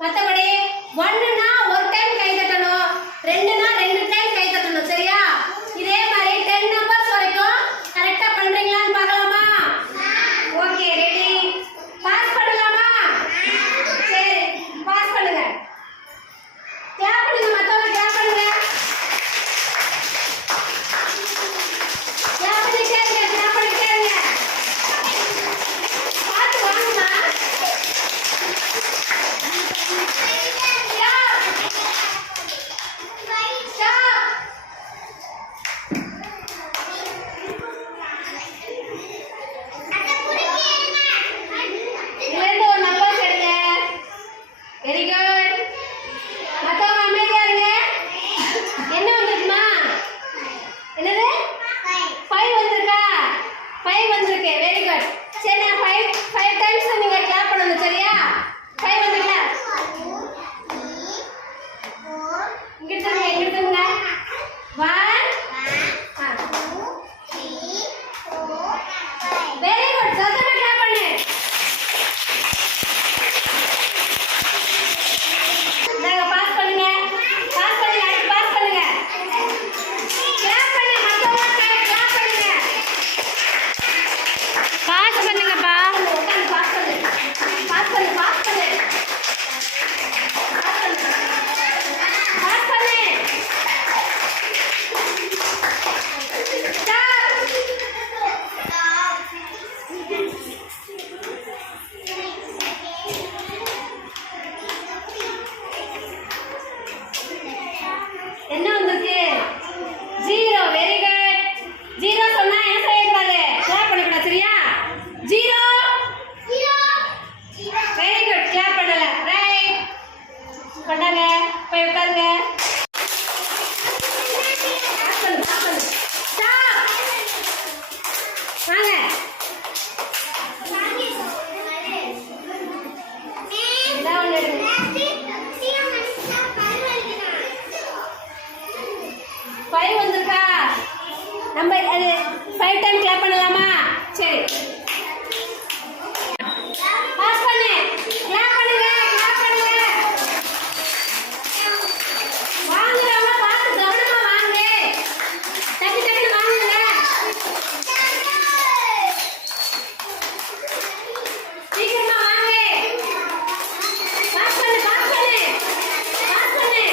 மற்றபடி ஒன்றுனா ஒரு டைம் கை தட்டணும், ரெண்டுனா 2 டைம் கை தட்டணும். சரியா? இதே மாதிரி 10 நம்பர்ஸ் வரைக்கும் கரெக்டாக பண்ணுறீங்களான்னு பார்க்கலாமா? Okay, ready? பாஸ் பண்ணலாமா? சரி, பாஸ் பண்ணுங்க. கிளாப் பண்ணுங்க, மற்றவங்க கிளாப் பண்ணுங்க. கிளாப் பண்ணிட்டே இருங்க, கிளாப் பண்ணிட்டே இருங்க. பார்த்து வாங்கம்மா. Very good. மற்றவங்க அமைதியா இருங்க. என்ன வந்திருக்குமா? என்னது? 5 வந்திருக்கா? 5 வந்திருக்கு. Very good. சரி, நான் 5 டைம்ஸ் நீங்க கிளாப் பண்ணணும். சரியா? 5 வந்திருக்கா? இங்க எடுத்துங்க, இங்க எடுத்துங்க. 1 2 3 4 5. Very good. சத்தமா கிளாப் பண்ணு. நாங்க பாஸ் பண்ணுங்க. பாஸ் பண்ணுங்க. அடுத்து பாஸ் பண்ணுங்க. கிளாப் பண்ணு. மத்தவங்க கிளாப் பண்ணுங்க. பாஸ் பண்ணுங்கப்பா. உட்கார்ந்து பாஸ் பண்ணு. பாஸ் பண்ணு. பாஸ் பண்ணு. பாஸ் பண்ணு. ஸ்டாப். என்ன வந்திருக்கு? 0. Very good. 0 சொன்னா என்ன செய்யக்கூடாது? கிளாப் பண்ணக்கூடாது. சரியா? 0. Very good. கிளாப் பண்ணல. ரைட். கொண்டாங்க, போய் உட்காருங்க. பாஸ் பண்ணு, பாஸ் பண்ணு. ஸ்டாப். வாங்க. இதான் ஒன்று எடுங்க. 5 வந்திருக்கா? நம்ம அது 5 டைம் கிளாப் பண்ணலாமா? சரி, பாஸ் பண்ணு. கிளாப் பண்ணுங்க, கிளாப் பண்ணுங்க. வாங்குறவங்க பார்த்து கவனமா வாங்க. டக்கு டக்குன்னு வாங்குங்க. சீக்கிரமா வாங்க. பாஸ் பண்ணு, பாஸ் பண்ணு. பாஸ் பண்ணு.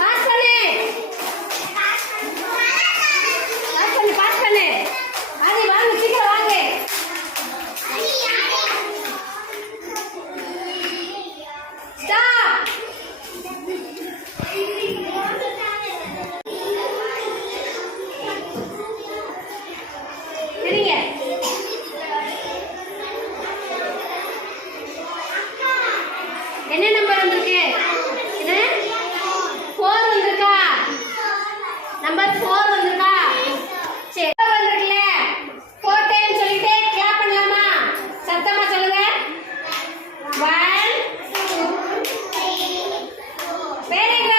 பாஸ் பண்ணு. பாஸ் பண்ணு, பாஸ் பண்ணு. ஆதி வாங்க, சீக்கிரம் வாங்க. ஸ்டாப். சரிங்க. என்ன நம்பர் வந்திருக்கு? இது 4 வந்திருக்கா? நம்பர் 4 வந்திருக்கா? சரி, வந்திருக்குல்ல? 4 டைம் சொல்லிட்டு கிளாப் பண்ணலாமா? சத்தமா சொல்லுங்க. 1 2 3 வெரி குட்.